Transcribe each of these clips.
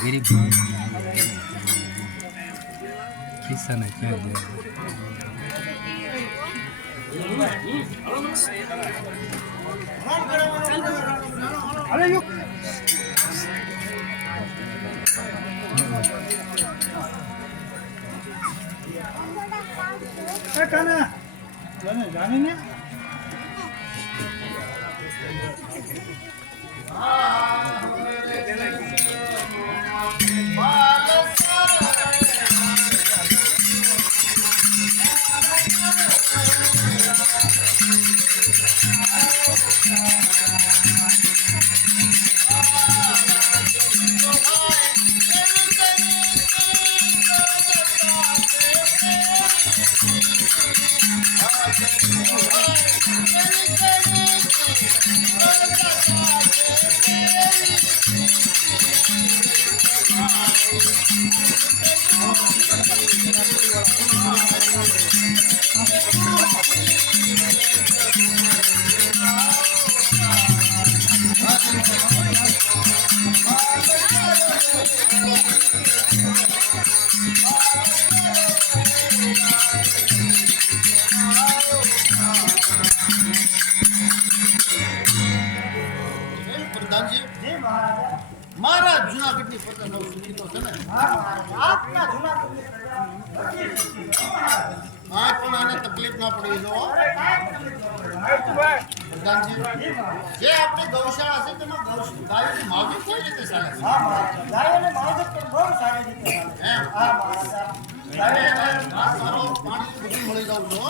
ગરીબ ખિસ્સા ને ક્યાં દે જાણીને મારા જૂનાગઢની પોતાનો સુખીતો છે ને આપના જૂનાગઢની આ પણ આને તકલીફ ના પડવી જો પ્રધાનજી જે આપણી ગૌશાળા છે તેમાં ગાયોની માવજત કઈ રીતે ચાલે છે ગાયોની માવજત પણ બહુ સારી રીતે ચાલે હા મહારાજા સારો પાણી બધું મળી જવું જો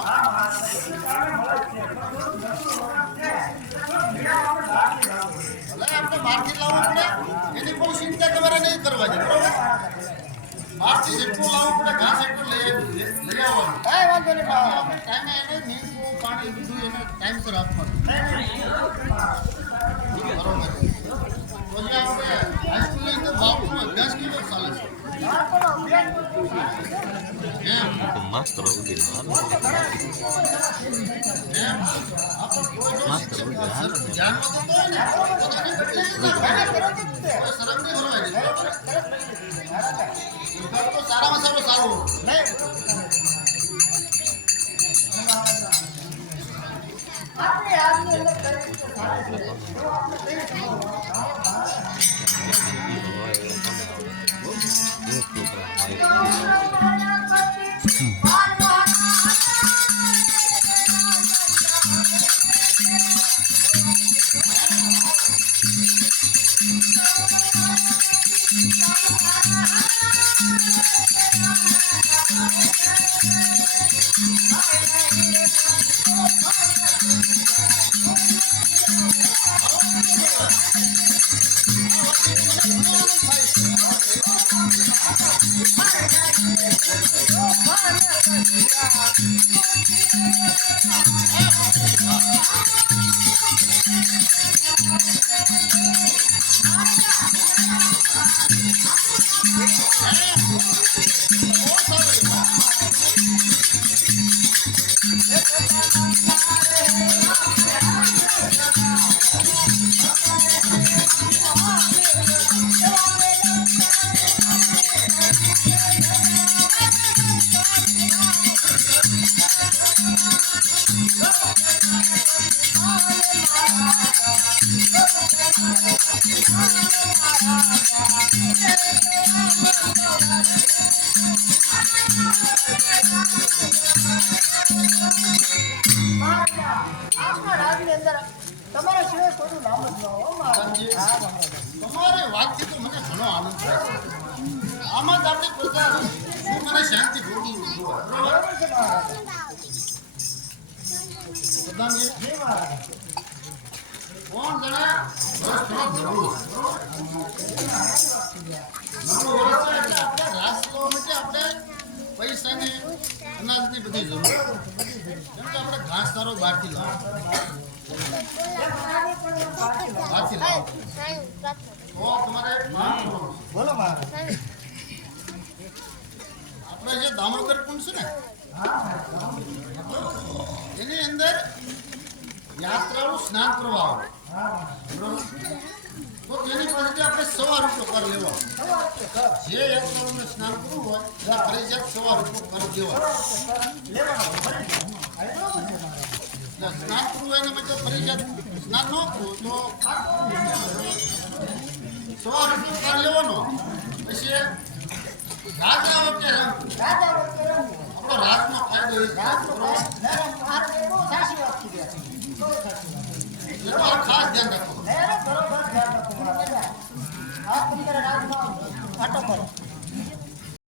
આપણે બહારથી લાવવું પડે એની કોઈ ચિંતા તમારે નહીં કરવાની બરોબર બહારથી જેટલું લાવવું પડે ઘાસ એટલું લઈ આવવાનું કાંઈ વાંધો નહીં આપણે ટાઈમે એને નીંદવું પાણી બધું એને ટાઈમસર આપવાનું બરોબર પછી આપણે હાઈસ્કૂલની અંદર બાપુનો અભ્યાસ કેવો ચાલે છે માસ્ટર સારામાં સારું સારું તમારી વાતથી તો મને ઘણો આનંદ થાય છે. આમાં જ આપણી પ્રજા શું મને શાંતિ ભોગી પ્રધાનજી કોણ જણે વર્ષ થોડો જરૂર આપણે રાસ કરવા માટે આપણે પૈસાની અનાજની બધી જરૂર કેમ કે આપણે ઘાસ સારો બહારથી લાવો બોલો આપણે જે દામોદર કુંડ છે ને એની અંદર યાત્રાળુ સ્નાન કરવા આવે બરોબર? તો તેની પાસેથી આપણે 100 રૂપિયો કર લેવો. જે એક કરોડનું સ્નાન કરવું હોય ત્યાં ફરજિયાત 100 રૂપિયો કર દેવો. સ્નાન કરવું હોય એના માટે ફરજિયાત સ્નાન ન કરવું તો 100 રૂપિયો કર લેવાનો. પછી રાજા વખતે રમવું. આપણો રાજનો ફાયદો એ છે. એ તો આ ખાસ ધ્યાન રાખો. આટો કરો